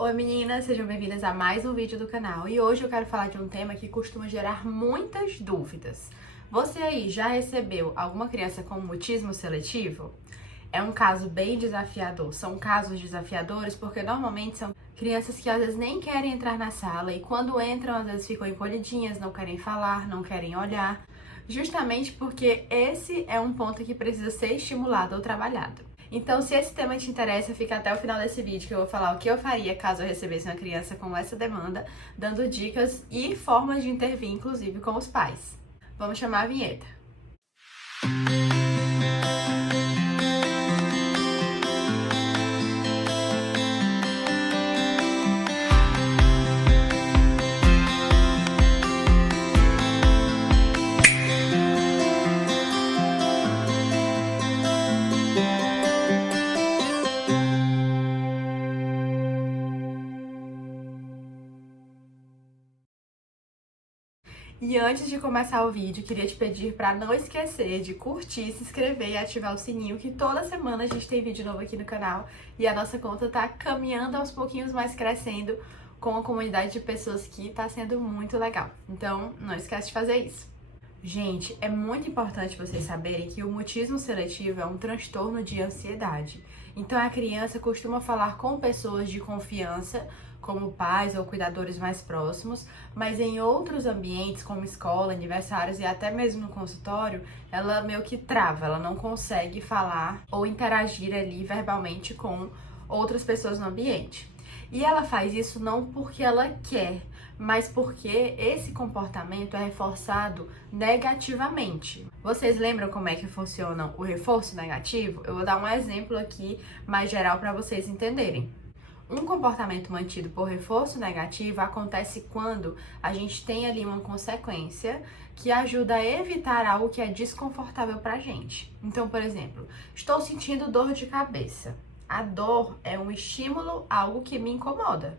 Oi meninas, sejam bem-vindas a mais um vídeo do canal e hoje eu quero falar de um tema que costuma gerar muitas dúvidas. Você aí já recebeu alguma criança com mutismo seletivo? É um caso bem desafiador, são casos desafiadores porque normalmente são crianças que às vezes nem querem entrar na sala e quando entram às vezes ficam encolhidinhas, não querem falar, não querem olhar, justamente porque esse é um ponto que precisa ser estimulado ou trabalhado. Então, se esse tema te interessa, fica até o final desse vídeo que eu vou falar o que eu faria caso eu recebesse uma criança com essa demanda, dando dicas e formas de intervir, inclusive com os pais. Vamos chamar a vinheta. E antes de começar o vídeo, queria te pedir para não esquecer de curtir, se inscrever e ativar o sininho, que toda semana a gente tem vídeo novo aqui no canal e a nossa conta tá caminhando aos pouquinhos, mais crescendo com uma comunidade de pessoas que tá sendo muito legal. Então, não esquece de fazer isso. Gente, é muito importante vocês saberem que o mutismo seletivo é um transtorno de ansiedade. Então, a criança costuma falar com pessoas de confiança, como pais ou cuidadores mais próximos, mas em outros ambientes, como escola, aniversários e até mesmo no consultório, ela meio que trava, ela não consegue falar ou interagir ali verbalmente com outras pessoas no ambiente. E ela faz isso não porque ela quer, mas porque esse comportamento é reforçado negativamente. Vocês lembram como é que funciona o reforço negativo? Eu vou dar um exemplo aqui mais geral para vocês entenderem. Um comportamento mantido por reforço negativo acontece quando a gente tem ali uma consequência que ajuda a evitar algo que é desconfortável pra gente. Então, por exemplo, estou sentindo dor de cabeça. A dor é um estímulo, algo que me incomoda.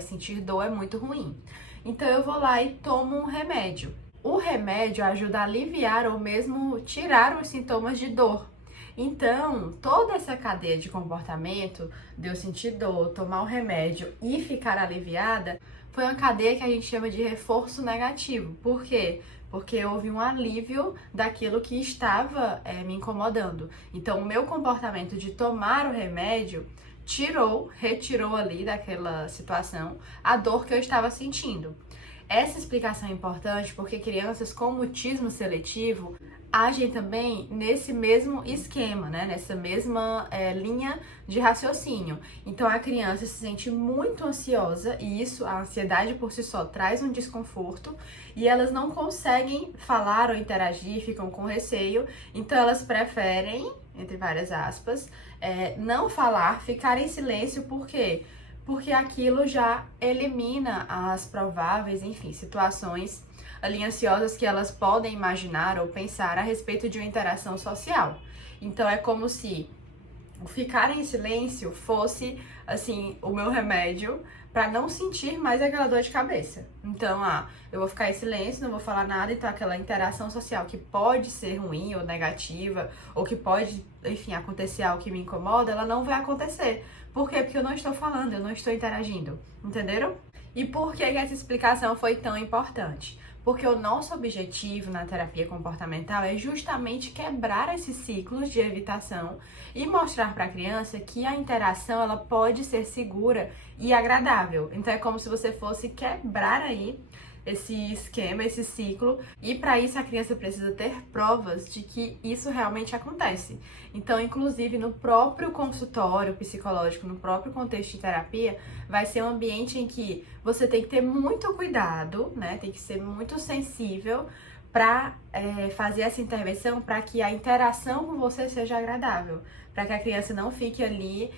Sentir dor é muito ruim. Então eu vou lá e tomo um remédio. O remédio ajuda a aliviar ou mesmo tirar os sintomas de dor. Então, toda essa cadeia de comportamento, de eu sentir dor, tomar o remédio e ficar aliviada, foi uma cadeia que a gente chama de reforço negativo. Por quê? Porque houve um alívio daquilo que estava me incomodando. Então, o meu comportamento de tomar o remédio retirou ali daquela situação a dor que eu estava sentindo. Essa explicação é importante porque crianças com mutismo seletivo agem também nesse mesmo esquema, né? Nessa mesma linha de raciocínio. Então a criança se sente muito ansiosa e a ansiedade por si só traz um desconforto e elas não conseguem falar ou interagir, ficam com receio, então elas preferem, entre várias aspas, não falar, ficar em silêncio, por quê? Porque aquilo já elimina as prováveis, enfim, situações ali ansiosas que elas podem imaginar ou pensar a respeito de uma interação social. Então é como se o ficar em silêncio fosse, assim, o meu remédio para não sentir mais aquela dor de cabeça. Então, eu vou ficar em silêncio, não vou falar nada, então aquela interação social que pode ser ruim ou negativa, ou que pode, enfim, acontecer algo que me incomoda, ela não vai acontecer. Por quê? Porque eu não estou falando, eu não estou interagindo. Entenderam? E por que essa explicação foi tão importante? Porque o nosso objetivo na terapia comportamental é justamente quebrar esses ciclos de evitação e mostrar para a criança que a interação ela pode ser segura e agradável. Então é como se você fosse quebrar aí esse esquema, esse ciclo, e para isso a criança precisa ter provas de que isso realmente acontece. Então, inclusive, no próprio consultório psicológico, no próprio contexto de terapia, vai ser um ambiente em que você tem que ter muito cuidado, né? Tem que ser muito sensível para fazer essa intervenção, para que a interação com você seja agradável, para que a criança não fique ali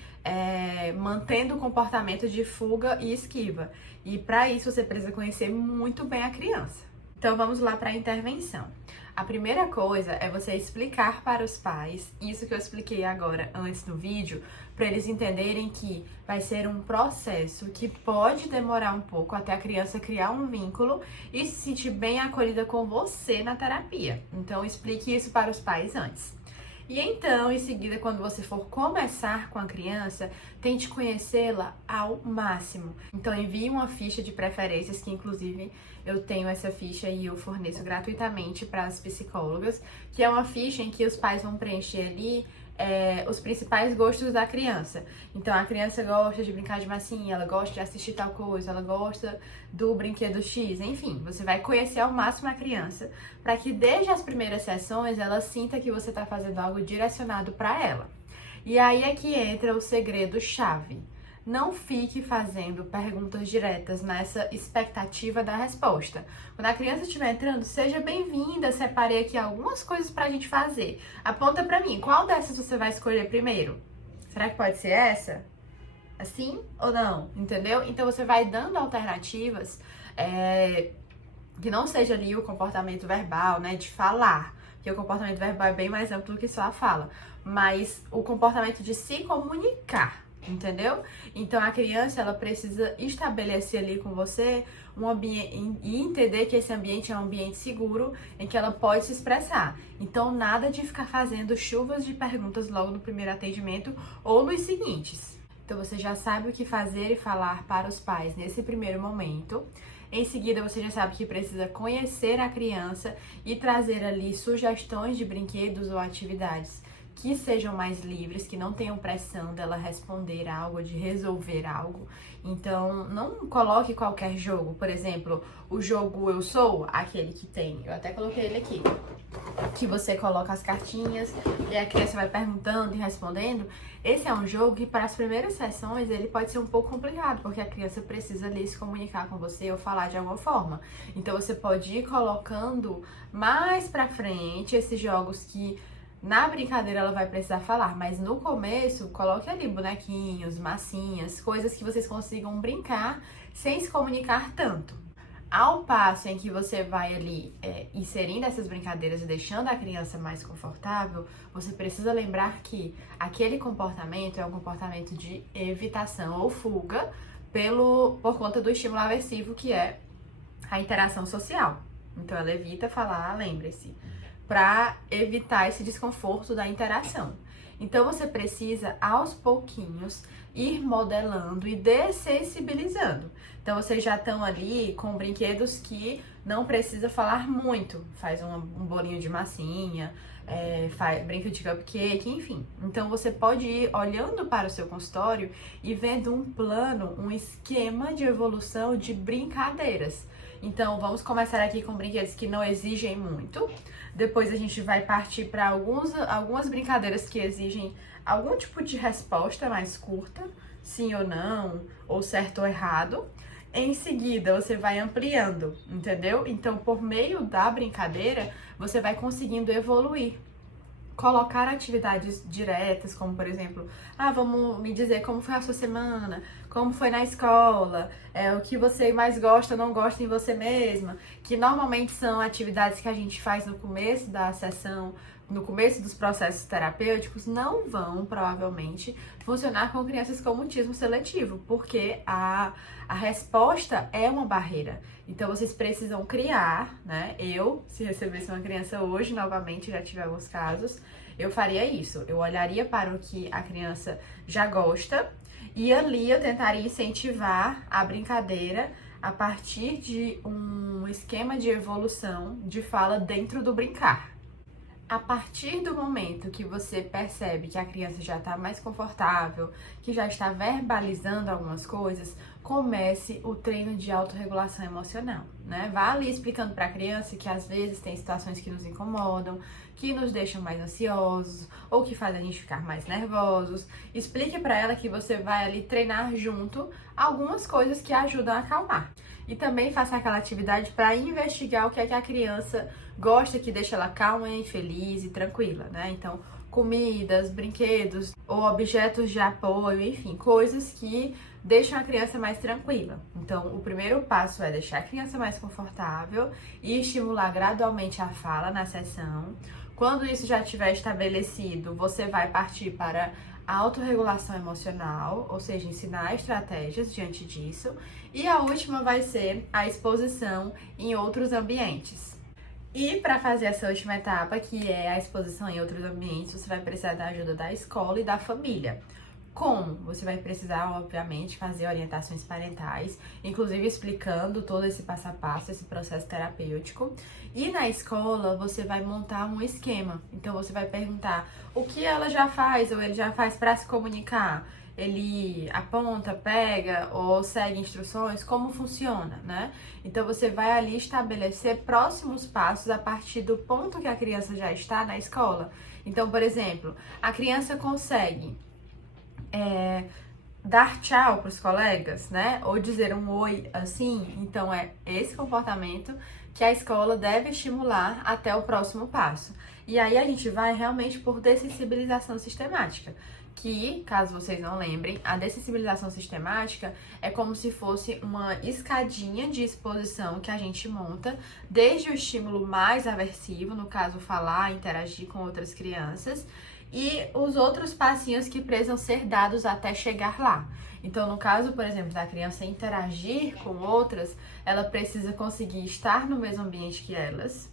mantendo o comportamento de fuga e esquiva. E para isso você precisa conhecer muito bem a criança. Então vamos lá para a intervenção. A primeira coisa é você explicar para os pais, isso que eu expliquei agora antes do vídeo, para eles entenderem que vai ser um processo que pode demorar um pouco até a criança criar um vínculo e se sentir bem acolhida com você na terapia. Então explique isso para os pais antes. E então, em seguida, quando você for começar com a criança, tente conhecê-la ao máximo. Então, envie uma ficha de preferências, que inclusive eu tenho essa ficha e eu forneço gratuitamente para as psicólogas, que é uma ficha em que os pais vão preencher ali os principais gostos da criança. Então, a criança gosta de brincar de massinha, ela gosta de assistir tal coisa, ela gosta do brinquedo X, enfim, você vai conhecer ao máximo a criança para que desde as primeiras sessões ela sinta que você está fazendo algo direcionado para ela. E aí é que entra o segredo-chave. Não fique fazendo perguntas diretas nessa expectativa da resposta. Quando a criança estiver entrando, seja bem-vinda, separei aqui algumas coisas pra gente fazer. Aponta pra mim, qual dessas você vai escolher primeiro? Será que pode ser essa? Assim ou não? Entendeu? Então você vai dando alternativas que não seja ali o comportamento verbal, né, de falar. Porque o comportamento verbal é bem mais amplo do que só a fala. Mas o comportamento de se comunicar. Entendeu? Então a criança ela precisa estabelecer ali com você um ambiente e entender que esse ambiente é um ambiente seguro em que ela pode se expressar. Então nada de ficar fazendo chuvas de perguntas logo no primeiro atendimento ou nos seguintes. Então você já sabe o que fazer e falar para os pais nesse primeiro momento. Em seguida, você já sabe que precisa conhecer a criança e trazer ali sugestões de brinquedos ou atividades que sejam mais livres, que não tenham pressão dela responder algo, de resolver algo. Então, não coloque qualquer jogo. Por exemplo, o jogo Eu Sou, aquele que tem, eu até coloquei ele aqui, que você coloca as cartinhas e a criança vai perguntando e respondendo. Esse é um jogo que para as primeiras sessões ele pode ser um pouco complicado, porque a criança precisa ali se comunicar com você ou falar de alguma forma. Então você pode ir colocando mais pra frente esses jogos que na brincadeira ela vai precisar falar, mas no começo coloque ali bonequinhos, massinhas, coisas que vocês consigam brincar sem se comunicar tanto. Ao passo em que você vai ali inserindo essas brincadeiras e deixando a criança mais confortável, você precisa lembrar que aquele comportamento é um comportamento de evitação ou fuga por conta do estímulo aversivo, que é a interação social. Então ela evita falar, lembre-se, para evitar esse desconforto da interação. Então você precisa aos pouquinhos ir modelando e dessensibilizando. Então vocês já estão ali com brinquedos que não precisa falar muito. Faz um bolinho de massinha, brinca de cupcake, enfim. Então você pode ir olhando para o seu consultório e vendo um plano, um esquema de evolução de brincadeiras. Então vamos começar aqui com brinquedos que não exigem muito. Depois a gente vai partir para algumas brincadeiras que exigem algum tipo de resposta mais curta, sim ou não, ou certo ou errado. Em seguida, você vai ampliando, entendeu? Então, por meio da brincadeira, você vai conseguindo evoluir. Colocar atividades diretas, como por exemplo, vamos me dizer como foi a sua semana, como foi na escola, o que você mais gosta ou não gosta em você mesma, que normalmente são atividades que a gente faz no começo da sessão, no começo dos processos terapêuticos, não vão provavelmente funcionar com crianças com mutismo seletivo, porque a resposta é uma barreira. Então vocês precisam criar, né? Eu, se recebesse uma criança hoje, novamente, já tive alguns casos, eu faria isso. Eu olharia para o que a criança já gosta e ali eu tentaria incentivar a brincadeira a partir de um esquema de evolução de fala dentro do brincar. A partir do momento que você percebe que a criança já está mais confortável, que já está verbalizando algumas coisas, comece o treino de autorregulação emocional, né? Vá ali explicando para a criança que às vezes tem situações que nos incomodam, que nos deixam mais ansiosos ou que fazem a gente ficar mais nervosos. Explique para ela que você vai ali treinar junto algumas coisas que ajudam a acalmar. E também faça aquela atividade para investigar o que é que a criança gosta, que deixa ela calma e feliz e tranquila, né? Então, comidas, brinquedos ou objetos de apoio, enfim, coisas que deixam a criança mais tranquila. Então, o primeiro passo é deixar a criança mais confortável e estimular gradualmente a fala na sessão. Quando isso já estiver estabelecido, você vai partir para a autorregulação emocional, ou seja, ensinar estratégias diante disso. E a última vai ser a exposição em outros ambientes. E para fazer essa última etapa, que é a exposição em outros ambientes, você vai precisar da ajuda da escola e da família. Como? Você vai precisar, obviamente, fazer orientações parentais, inclusive explicando todo esse passo a passo, esse processo terapêutico. E na escola, você vai montar um esquema. Então, você vai perguntar o que ela já faz ou ele já faz para se comunicar. Ele aponta, pega ou segue instruções, como funciona, né? Então, você vai ali estabelecer próximos passos a partir do ponto que a criança já está na escola. Então, por exemplo, a criança consegue dar tchau para os colegas, né? Ou dizer um oi assim. Então, é esse comportamento que a escola deve estimular até o próximo passo. E aí a gente vai realmente por dessensibilização sistemática. Que, caso vocês não lembrem, a dessensibilização sistemática é como se fosse uma escadinha de exposição que a gente monta desde o estímulo mais aversivo, no caso falar, interagir com outras crianças, e os outros passinhos que precisam ser dados até chegar lá. Então, no caso, por exemplo, da criança interagir com outras, ela precisa conseguir estar no mesmo ambiente que elas,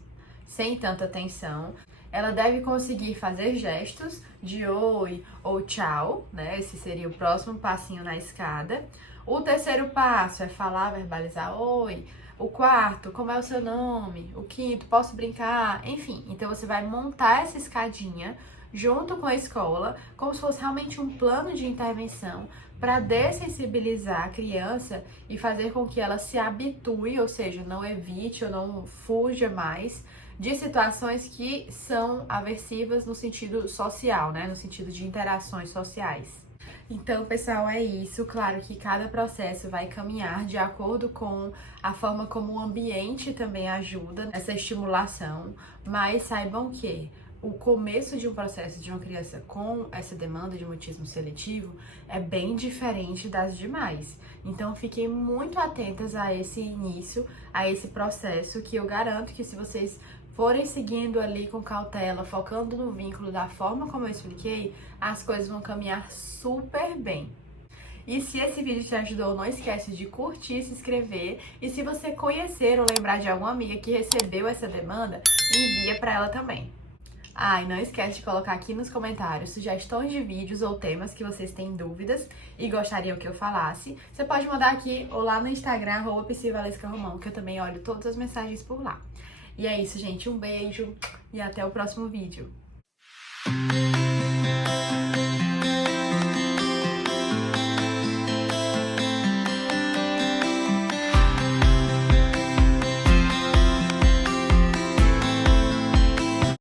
sem tanta tensão. Ela deve conseguir fazer gestos de oi ou tchau, né? Esse seria o próximo passinho na escada. O terceiro passo é falar, verbalizar oi. O quarto, como é o seu nome? O quinto, posso brincar? Enfim, então você vai montar essa escadinha junto com a escola, como se fosse realmente um plano de intervenção para dessensibilizar a criança e fazer com que ela se habitue, ou seja, não evite ou não fuja mais de situações que são aversivas no sentido social, né? No sentido de interações sociais. Então, pessoal, é isso. Claro que cada processo vai caminhar de acordo com a forma como o ambiente também ajuda nessa estimulação, mas saibam que o começo de um processo de uma criança com essa demanda de mutismo seletivo é bem diferente das demais. Então, fiquem muito atentas a esse início, a esse processo, que eu garanto que se vocês forem seguindo ali com cautela, focando no vínculo da forma como eu expliquei, as coisas vão caminhar super bem. E se esse vídeo te ajudou, não esquece de curtir, se inscrever. E se você conhecer ou lembrar de alguma amiga que recebeu essa demanda, envia para ela também. Ah, e não esquece de colocar aqui nos comentários sugestões de vídeos ou temas que vocês têm dúvidas e gostariam que eu falasse. Você pode mandar aqui ou lá no Instagram, @psivalescaromão, que eu também olho todas as mensagens por lá. E é isso, gente. Um beijo e até o próximo vídeo.